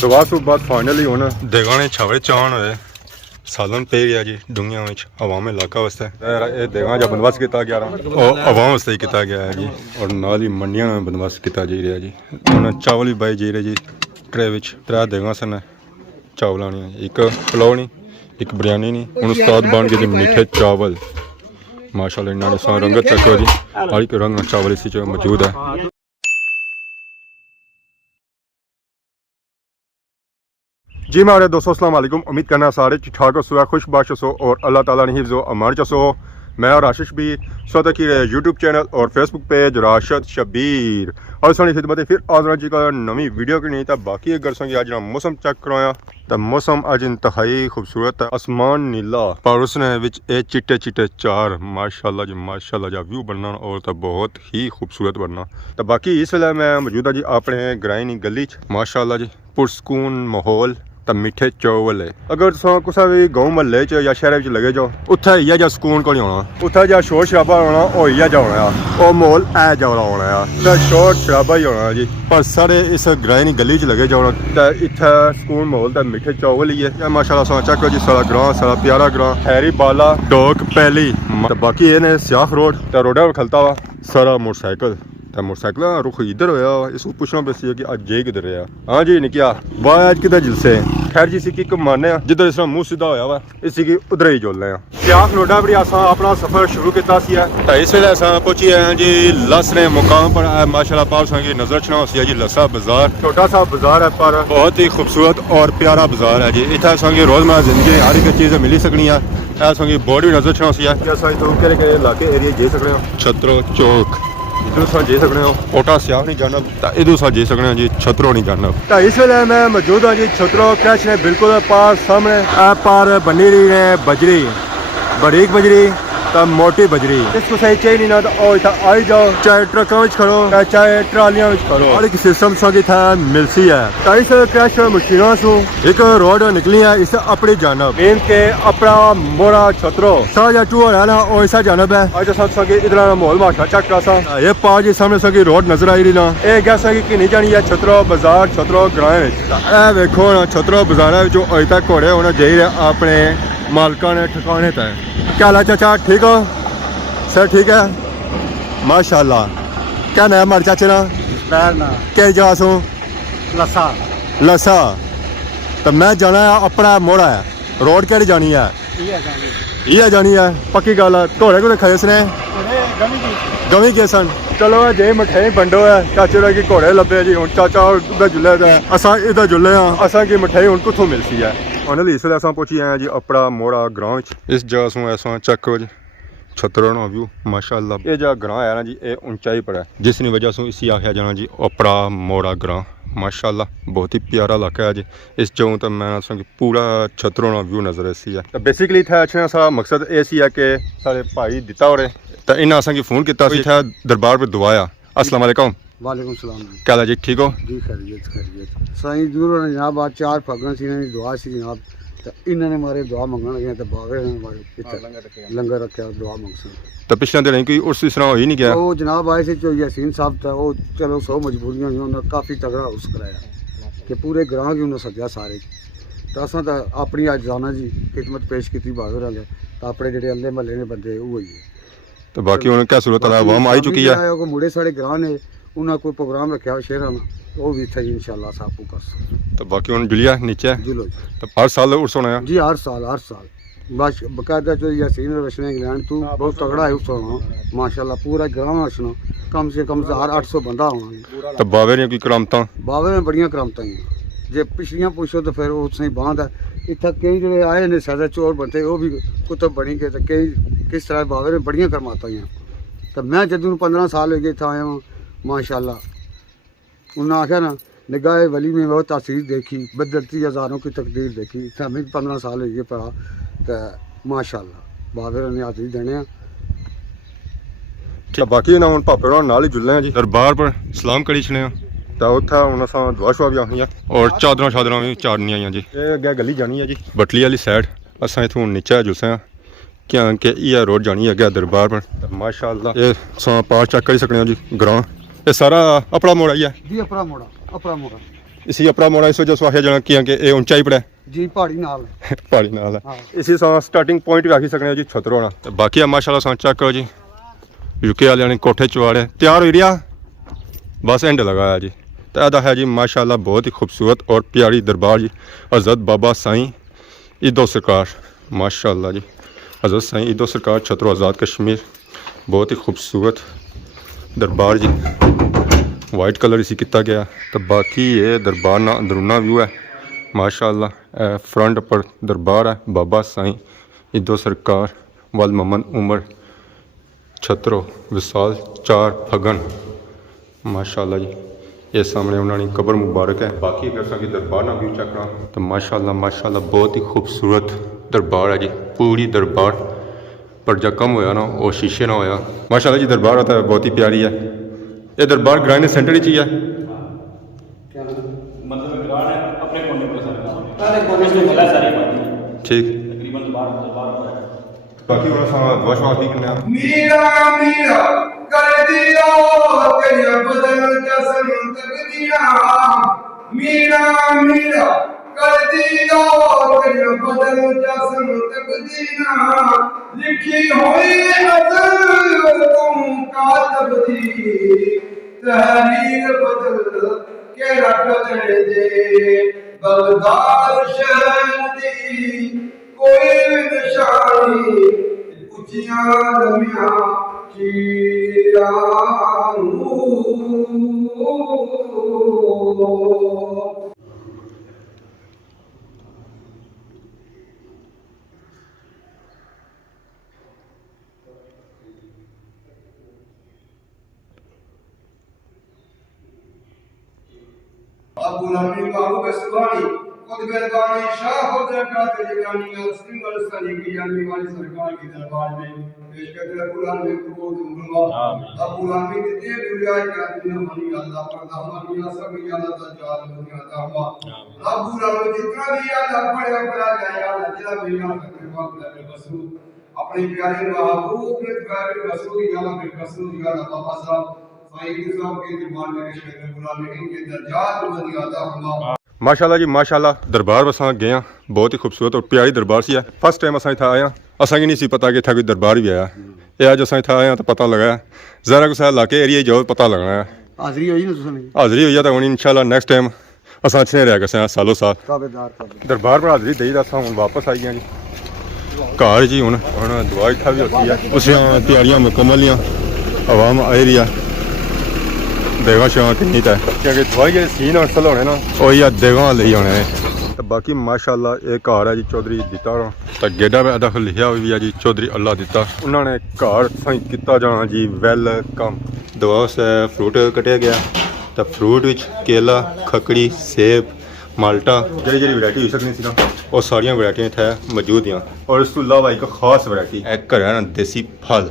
ਦਵਾ ਤੋਂ ਬਾਅਦ ਫਾਈਨਲੀ ਹੁਣ ਦੇਗਾਂ ਛਾਵੇ ਚਾਹਣ ਹੋਏ ਸਾਲਨ ਪੈ ਗਿਆ ਜੀ ਦੁਨੀਆ ਵਿੱਚ ਆਵਾਮ ਇਲਾਕਾ ਵਾਸਤੇ ਇਹ ਦੇਗਾਂ ਜਾਂ ਬੰਦਵਾਸ ਕੀਤਾ ਗਿਆ ਉਹ ਆਵਾਮ ਵਾਸਤੇ ਕੀਤਾ ਗਿਆ ਹੈ ਜੀ ਔਰ ਨਾਲ ਹੀ ਮੰਡੀਆਂ ਨਾਲ ਬੰਦਵਾਸ ਕੀਤਾ ਜਾ ਰਿਹਾ ਜੀ ਹੁਣ ਚਾਵਲ ਵੀ ਬਾਈ ਜੀ ਰਹੇ ਜੀ ਟਰੇ ਵਿੱਚ 3 ਦੇਗਾਂ ਸਨ ਚਾਵਲਾਂ ਨਹੀਂ ਇੱਕ ਪਲਾਓ ਨਹੀਂ ਇੱਕ ਬਿਰਿਆਨੀ ਨਹੀਂ ਹੁਣ ਉਸਤਾਦ ਬਣ ਗਏ ਜੀ ਮਿੱਠੇ ਚਾਵਲ माशाल्लाह इन्होंने सारा रंगत चखो जी हर एक रंग चावल इसी जो मौजूद है जी हमारे दोस्तों अस्सलाम वालेकुम उम्मीद करना सारे ठीक ठाक हो खुशबाश हो और अल्लाह ताला ने हिफ्ज़ अमान चसो मैं और आशीष भी सौदा की यूट्यूब चैनल और फेसबुक पेज राशिद शबीर और सारी खिदमत फिर आजरा जी का नवी वीडियो की नहीं था बाकी अगर संग आज मौसम चेक कराया तो मौसम अज इंतहाई खूबसूरत है आसमान नीला पर उसने विच ए चिट्टे चिट्टे चार माशाल्लाह जी माशाल्लाह जा व्यू बनना और तो बहुत ही खूबसूरत बनना तो बाकी इस वेले मैं मौजूद जी अपने ग्राइनी गली माशाल्लाह जी पुरसकून माहौल तो मिठे चावल है अगर तुम कुछ भी गाँव महल्ले या शहर लगे जाओ उत्थे इ'यै जा सुकून कोनी होना उत्थे जा शोर शराबा होना ओह इ'यै जा होना ओह माहौल ऐ जा होना तो शोर शराबा ही होना जी पर सारे इस ग्राईं गली च लगे जाओ तो इत्थे सुकून माहौल तो मिठे चावल ही है माशाल्लाह सा चेक जी सारा ग्रां सारा प्यारा ग्रां हैरी बाला डोक पहली तो बाकी ये सियाख रोड तो रोडा पर खलता वा सारा मोटरसाइकिल तो मोटरसाइकिल रुख इधर होया इसको पूछना पैसी कि अज जे किधर रहा हाँ जी निकिया वाह अज किधर जिलसे खैर जी की माने जिधर इस मुंह सीधा होया वा इसी की उधर ही जोलने सियाख रोडा पर असा अपना सफर शुरू किया तो इस वे अस पहुंची हैं जी लस ने मुकाम पर माशाल्लाह पास की नजर चना सी जी लसा बाजार छोटा सा बाजार है पर बहुत ही खूबसूरत और प्यारा बाजार है जी इतना असा रोजमर्रा जिंदगी हर एक चीज़ मिली सकनी है ऐसा बोर्ड भी नजर चना सी है इलाके एरिया जे सकते हो छतरो चौक इधर सा जे सकते हो कोटा सियाह नहीं जाना तो इधर सा जे सकते जी छतरो नहीं जाना तो इस वेले मैं मौजूद हाँ जी छतरो क्रैश ने बिल्कुल पास सामने पार बनी रही है बजरी बारीक बजरी तो मोटी बजरी इसको सही चाहिए नहीं ना तो इतना आई जाओ चाहे ट्रकों में खड़ो चाहे ट्रालियां में खड़ो हर एक सिस्टम सा मिलती है तो इस क्रैश मशीनों से एक रोड निकली है इस अपनी जानब मेन के अपना मोड़ा छतरो सारा टू है ना और ऐसा जानब है आज इधर माहौल माशा चेक करा सा ये पास जी सामने सा रोड नजर आई रही ना ये गैसा की नहीं जानी है छतरो बाजार छतरो ग्रां वेखो ना छतरो बाजार अजे तक घोड़े होने चाहिए अपने मालका ने ठिकाने तय क्या हाल चाचा ठीक हो सर ठीक है माशाल्लाह क्या नाम हमारे चाचे ना क्या जगह सो लसा लसा तो मैं जाना है अपना मोड़ा है रोड केड़ी जानी है ये जानी है पक्की गल है घोड़े को खाए इसने गमी के सन चलो जे मिठाई बंडो है चाचे की घोड़े लभे जी हूँ चाचा उधर जुले असा इधर जुले हाँ असा की मिठाई हूँ कितों मिलती है फाइनली इस अस पहुंची आए जी अपना मोड़ा ग्रां इस जगह से ऐसा चेक करो जी छतरो ना व्यू माशाल्लाह ये जगह ग्रां है ना जी ये ऊंचाई पर है जिसकी वजह से इसी आख्या जाना जी अपना मोड़ा ग्रां माशाल्लाह बहुत ही प्यारा इलाका है जी इस जगह तो मैं पूरा छतरो ना व्यू नजर ऐसी है तो बेसिकली इतना अच्छा सारा मकसद ये है कि सारे भाई दिता हो रहे तो इन्हें असा फ़ोन किया दरबार पर दुआया अस्सलाम वालेकुम वालेकुम सलाम क्या हाल है जी ठीक हो जी खैरियत साईं दूर जनाब आज 4 फगन सी इन्होंने दुआ सी जनाब तो इन्होंने मारे दुआ मंगन लगे तो बाबे ने मारे लंगर रखा दुआ मंगसन तो पिछले दिन कोई उस तरह हो ही नहीं गया वो जनाब आए थे जो यासीन साहब था वो चलो 100 मजबूरियां उन्होंने काफ़ी तगड़ा उस कराया कि पूरे ग्रां की उन्होंने सद्या सारे तो असा तो अपनी अज जाना जी खिदमत पेश की बाबे वाले तो अपने जो अल्ले महल्ले ने बंदे वो ही है तो बाकी उन्होंने क्या सूरत आवाम आई चुकी है मुड़े साढ़े ग्रां ने उन्हें कोई प्रोग्राम रखा शहर वो भी इतना इंशाल्लाह साफ कर तो बाकी उन्होंने जुलिया नीचे जुलो तो हर साल उर्स होना है जी हर साल बस बकायदा जो यासीन रचना इंग्लैंड तू बहुत तगड़ा है उस होना माशाल्लाह पूरा ग्राम रचना कम से कम 800 बंदा होना तो बाबे ने कोई करामत बाबे ने बड़ियां करामत जे पिछलियां पूछो तो फिर उस ही बांध है इतना कई जो आए ने सदा चोर बनते वो भी कुतब बनी गए तो कई किस तरह बाबे ने बड़ियां करमाता तो मैं जदों 15 साल हो गए इतना आया हूँ माशाल्लाह उन्हें आख्या ना निगाह वली में बहुत तासीर देखी बदलती हज़ारों की तकदीर देखी इतना हमें 15 साल हो गए पढ़ा तो माशाल्लाह बाबे ने हाजिरी देने ठीक बाकी ना हम पापे होना नाल ही जुलने हैं जी दरबार पर सलाम करी छने तो उत्थे हुण असां दुआ शुआ भी आखनी और चादरां शादरां भी चाड़नी आईयां जी ये अग्गे गली जानी है जी बटली वाली साइड असां इत्थों नीचे जुलसे क्या कि यह रोड जानी है अग्गे दरबार पर माशाल्लाह ये पास चेक कर सकने जी ग्रां ये सारा अपना मोड़ा ही है जी अपना मोड़ा इसी अपना मोड़ा इस वजह से आखिया जाना कि ये ऊंचाई पर है जी पहाड़ी नाल पहाड़ी नाल है हाँ। इसी स्टार्टिंग पॉइंट भी आखी सकने जी छतरो होना ते बाकी माशाल्लाह सा चेक करो जी यूके वाले ने कोठे चुआड़े तैयार हो रहा बस एंड लगाया जी तो यदा है जी माशाल्लाह बहुत ही खूबसूरत और प्यारी दरबार जी हज़रत बाबा साईं ईदो सरकार माशाल्लाह जी हज़रत साईं ईदो सरकार छतरो आज़ाद कश्मीर बहुत ही खूबसूरत दरबार जी वाइट कलर इसी किया गया तो बाकी ये दरबार ना अंदरूना व्यू है माशाल्लाह फ्रंट पर दरबार है बाबा साईं ईदो सरकार वल मोहम्मद उमर छतरो विसाल 4 फगन माशाल्लाह जी ये सामने उन्होंने कब्र मुबारक है बाकी अगर असा दरबार ना व्यू चेक करा तो माशाल्लाह माशाल्लाह बहुत ही खूबसूरत दरबार है जी पूरी दरबार पर जब कम होया ना वो शीशे ना होया माशाल्लाह जी दरबार होता है बहुत ही प्यारी है ये दरबार ग्रांड सेंटर ही है मतलब ग्रांड है अपने कोने पर सारी ठीक तकरीबन बाकी दुआ शुआ ठीक करना मीरा मीरा कर दिया तेरा बदल कसम तकदीरा मीरा मीरा कर दिया तेरा बदल कसम तकदीरा लिखी हुई अज़ल तुम कातब थी तहरीर बदल के रख दे बगदाद शहर दी कोई निशानी उचिया रमिया चीरा अबू नबी बाबू बेसवानी खुद बेरबानी शाह खुद रकात जिलानी और सिंगल सली की जाने वाली सरकार के दरबार में पेश करते कुरान में कबूल दूंगा अबू नबी के दिए दुनिया के आदमी मनी अल्लाह पर रहमत या सब या अल्लाह जाल दुनिया रहमा अबू नबी जितना भी अल्लाह पढ़े पढ़ा जाए अल्लाह जिला दुनिया के बाप के रसूल अपने प्यारे महबूब के प्यारे रसूल या अल्लाह के रसूल या अल्लाह बाबा साहब माशाल्लाह जी माशाल्लाह दरबार बसा गए हैं बहुत ही खूबसूरत और प्यारी दरबार सी है फर्स्ट टाइम असा इतना आया असा नहीं सी पता कि इतना कोई दरबार भी आया ये अज असा इतना आया तो पता लगा जरा कुछ इलाके एरिया जाओ पता लगना है हाजरी हुई ना तुसें हाजरी हुई है तो हूँ इंशाल्लाह नेक्स्ट टाइम असा इतने रह गए सालों साल दरबार पर हाजरी दई असा हूँ वापस आई हैं जी घर जी हूँ दुआ इतना भी होती है उस तैयारियां मुकम्मल आवाम आई रही है देगा शाह किन्नी है क्योंकि दवाई जो सीन असल होने ना वही देगा ले होने तो बाकी माशाल्लाह एक घर है जी चौधरी दिता तो गेडा पे दखल लिखा हुई है जी चौधरी अल्लाह दिता उन्होंने घर सही किता जाना जी वेलकम दवा से फ्रूट कटिया गया तो फ्रूट विच केला खकड़ी सेब माल्टा जी जी वैरायटी हो सकनी सी ना वो सारिया वैरायटियां इतने मौजूद हैं और इस तो अलावा एक खास वैरायटी एक घर है ना देसी फल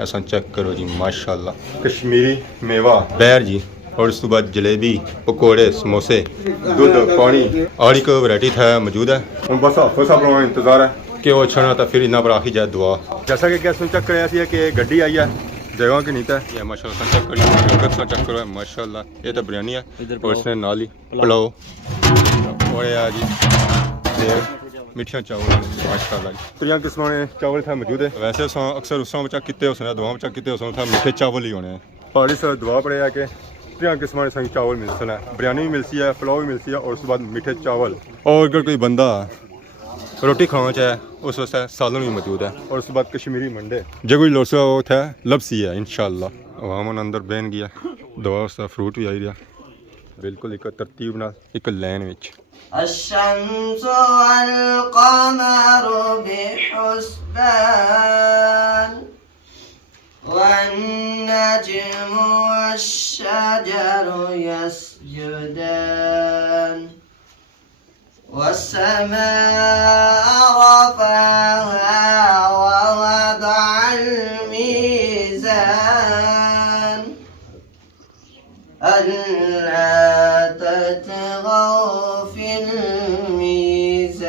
ऐसा चेक करो जी माशाल्लाह कश्मीरी मेवा बैर जी और इस बाद जलेबी पकौड़े समोसे दूध पानी और एक वैरायटी था मौजूद है हम बस हाफो साहब का इंतजार है कि वो छना तो फिर इन्ना पर आखी जाए दुआ जैसा कि गैस चेक कराया कि गड्डी आई है जगह की नीता है माशाल्लाह चेक करिए चेक करो माशाल्लाह ये तो बिरयानी है और इसने नाली पुलाव और जी मिठिया चावल माशाल्लाह त्रिया किस्म के चावल था मौजूद है वैसे अक्सर उस चेक किए उसने दुआ चेक किए उसने मिठे चावल ही होने हैं पहाड़ी से दुआ पड़े है कि त्रिया किस्म के चावल मिलते हैं बिरयानी भी मिलती है पुलाव भी मिलती है और उसके बाद मिठे चावल और अगर कोई बंदा रोटी खाना चाहे उस वास्ते सालन भी मौजूद है और उसके बाद कश्मीरी मंडे जो कोई लोसा वो था लपसी है इंशाल्लाह अवाम अंदर बहन गया दुआ उसका फ्रूट भी आई रहा बिल्कुल एक तरतीब नाल एक लाइन विच الشمس والقمر بحسبان والنجم والشجر يسجدان والسماء رفعها ووضع الميزان ألا تطغوا في الميزان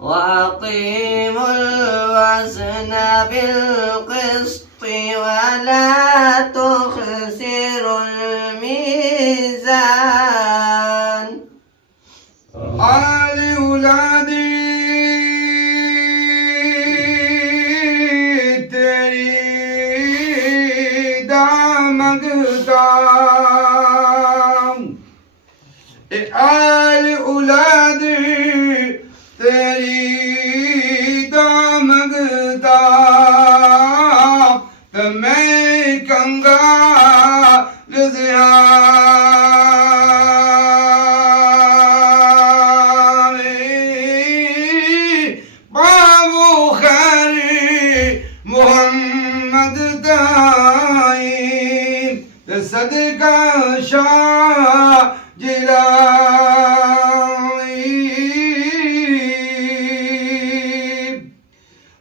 وأقيموا الوزن بالقسط ولا تخسروا الميزان ए आल औलाद तेरी दामगदा ते मैं कंगा रज़िया बाबू खैर मोहम्मद दाई ते सदका शाह जिलाई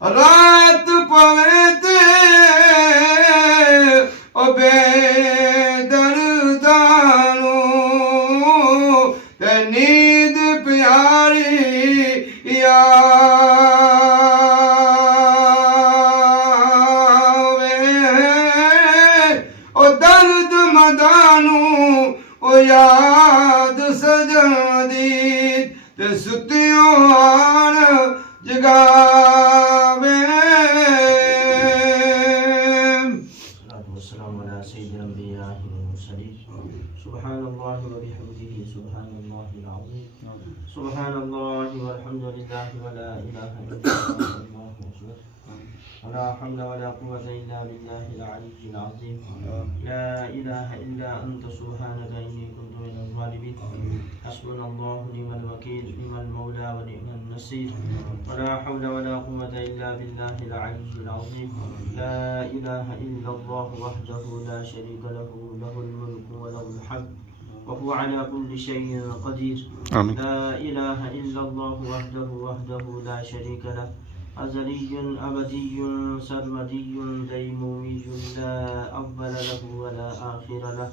रात पवेते ओ बेदर्दानो ते नींद प्यारी आवे ओ दर्द मदानू ओ याद सजन दी ते सुतियों आन जगावे والسلام على سيد الأنبياء والمرسلين سبحان الله وبحمده سبحان الله العظيم سبحان الله والحمد لله ولا إله إلا الله أكبر ولا حول ولا قوة إلا بالله العلي العظيم لا إله إلا أنت سبحانك إني كنت من الظالمين حسبنا الله نعم الوكيل نعم المولى ونعم النصير ولا حول ولا قوة إلا بالله العلي العظيم لا إله إلا الله وحده لا شريك له له الملك وله الحمد وهو على كل شيء قدير آمين. لا إله إلا الله وحده لا شريك له أزلي أبدي سرمدي ديمومي لا أول له ولا آخر له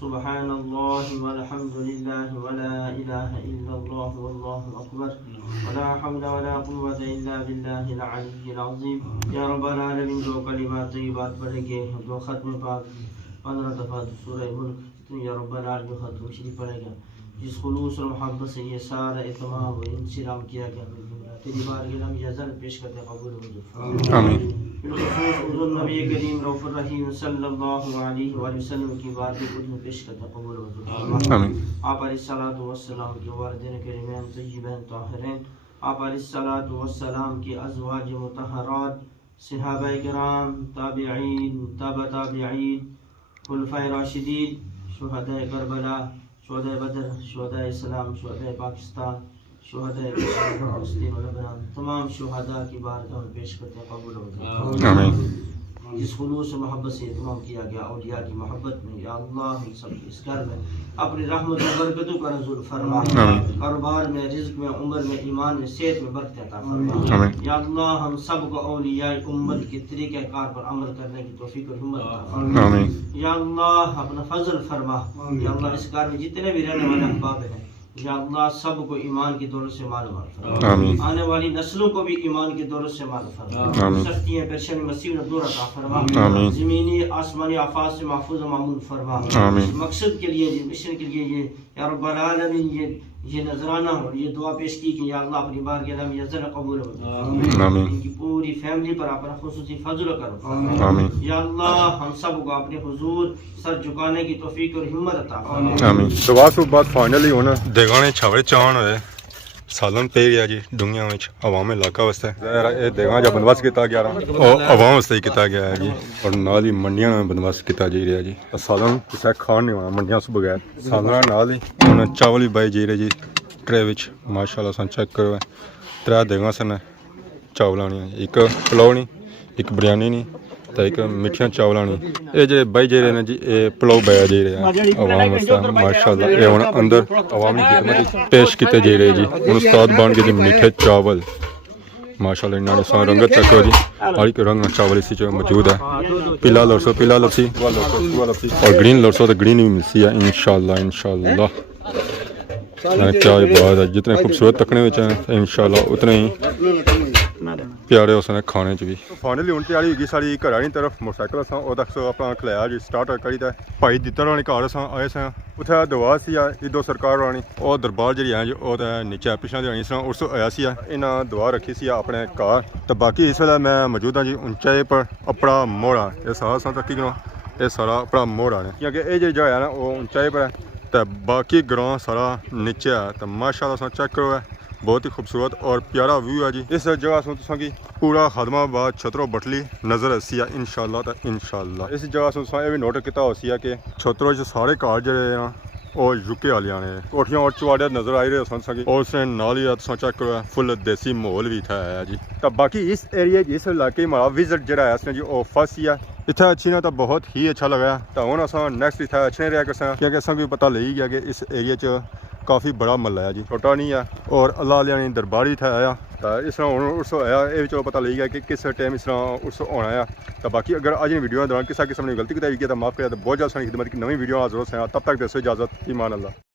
سبحان الله والحمد لله ولا إله إلا الله والله أكبر ولا حول ولا قوة إلا بالله العلي العظيم يا رب العالمين دو कलिमात तय्यबात पढ़ेंगे दो ख़त्म पाक 15 दफ़ा सूरह मुल्क तो या रब अलमीन ख़त्म शरीफ पढ़ेगा जिस खुलूस और मोहब्बत से ये सारा इत्माम व इंसिराम किया गया तेरी बारगाह में यज़ल पेश करते कबूल मंजूर आमीन। बिलखुसूस हुज़ूर नबी करीम रऊफ़ुर रहीम सल्लल्लाहु अलैहि वसल्लम की बारगाह में पेश करते कबूल मंजूर आमीन। आप अलैहिस्सलातु वस्सलाम के वालिदैन करीमैन तय्यबैन ताहिरैन आप अलैहिस्सलातु वस्सलाम की अज़वाज मुतहहरात सहाबाए किराम ताबिईन तबा ताबिईन खुलफाए राशिदीन शुहदाए करबला शुहदाए बदर शुहदाए इस्लाम शुहदाए पाकिस्तान शुहदाए फ़लस्तीन व लबनान तमाम शुहदा की बारगाह में पेश करते कबूल मंजूर आमीन। जिस खुलूस मोहब्बत से इत्माम किया गया औलिया की मोहब्बत में या अल्लाह हम सब इस घर में अपनी रहमत और बरकतों का नज़ुल फरमा कारोबार में रिज़्क़ में उम्र में ईमान में सेहत में बरकत अता फरमा या अल्लाह हम सब को औलिया उम्मत के तरीक़े कार पर अमल करने की तौफीक और हिम्मत अता फरमा या अल्लाह अपना फजल फरमा या अल्लाह इस घर में जितने भी रहने वाले अहबाब हैं या अल्लाह सब को ईमान की दौलत से मालूम फरमा आने वाली नस्लों को भी ईमान की दौलत से मालूम फरमा सख्तियां पेशेंट मसीह दूर अता फरमा ज़मीनी आसमानी आफात से महफूज मामून फरमा इस मकसद के लिए इस मिशन के लिए ये या रब्बल आलमीन ये नजराना और ये दुआ पेश की कि या अल्लाह अपनी बारगाह में यज़ल कबूल आमीन इनकी पूरी फैमिली पर अपना खुसूसी फजल करो आमीन या अल्लाह हम सब को अपने हुजूर सर झुकाने की तौफीक और हिम्मत अता फरमा आमीन। दुआ तो बाद फाइनली हुन देगाने छावड़े चाहन होए सालन पे गया जी दुनिया में अवाम इलाका वास्ते ये देगा जो बंदोबस्त किया गया और अवाम वास्ते किया गया है जी और नाल ही मंडियां में बंदोबस्त किया जा रहा जी सालन किसी खान नहीं होना मंडियां से बगैर सालन नाल ही हुन चावल ही बाई जी रहे जी ट्रे विच माशाल्लाह सन चेक करो 3 देगा सन चावल एक पुलाव नहीं एक बिरयानी नहीं तो एक मिठिया चावल ये जो बाई जे रहे हैं जी ये पुलाव बाया जे रहे हैं अवाम वास्ते माशाल्लाह ये हुन अंदर अवामी खिदमत पेश किए जा रहे जी हुन उस्ताद बन के जी मीठे चावल माशाल्लाह इन्होंने सा रंगत चको जी हर एक रंग चावल इसी मौजूद है पीला लरसो पीला लपसी और ग्रीन लरसो तो ग्रीन भी मिलती है इंशाल्लाह इंशाल्लाह क्या बात है जितने खूबसूरत तकने में इंशाल्लाह उतने ही प्यारे उसने खाने च भी फाइनली हूँ तैयारी होगी साड़ी घर आनी तरफ मोटरसाइकिल अस अपना खलाया जी स्टार्ट करी दा भाई दित्ता रानी घर अस आए स उत्थे दुआ सी ईदो सरकार रानी और दरबार जी है जी नीचे पिछले दिहाड़ी स उस आया सी इन्हें दुआ रखी सी अपने घर तो बाकी इस वेले मैं मौजूद हाँ जी ऊंचाई पर अपना मोड़ा ये सारा तक ये सारा अपना मोड़ा ने क्योंकि ये जो है ना वो ऊंचाई पर है तो बाकी ग्रां सारा नीचे है तो माशाल्लाह तुम चेक करो है बहुत ही खूबसूरत और प्यारा व्यू है जी। इस जगह से तुसा की पूरा खदमाबाद छतरो बटली नज़र आसी है इंशाल्लाह। तो इंशाल्लाह इस जगह से तुसा ये भी नोट किया होसी है कि छतरो च सारे घर जड़े हैं और यूके वालियां ने कोठियां और चुवाड़े नज़र आई रहे सन सकी और उसने नाल ही तुसा चेक करो फुल देसी माहौल भी था है जी। तो बाकी इस एरिया इस इलाके में विजिट जरा है इसने जी वो फर्स्ट है इतना अच्छी ना तो बहुत ही अच्छा लगा। तो हूँ अस नैक्सट इतना अच्छे रहा करसा क्योंकि असा भी पता लगी गया कि इस एरिया च काफ़ी बड़ा मल्ला है जी, छोटा नहीं है और अल्लाह ने दरबार इतना आया। तो इस तरह हूँ उर्स होया ये चलो पता लगी गया कि किस टाइम इस तरह उर्स होना है। तो बाकी अगर अज वीडियो के दौरान किसी किस्म की गलती की तो माफ़ किया तो बहुत जल्द सारी खिदमत की नवी वीडियो हाजिर हो। तब तक दसो इजाज़त ईमान अल्लाह।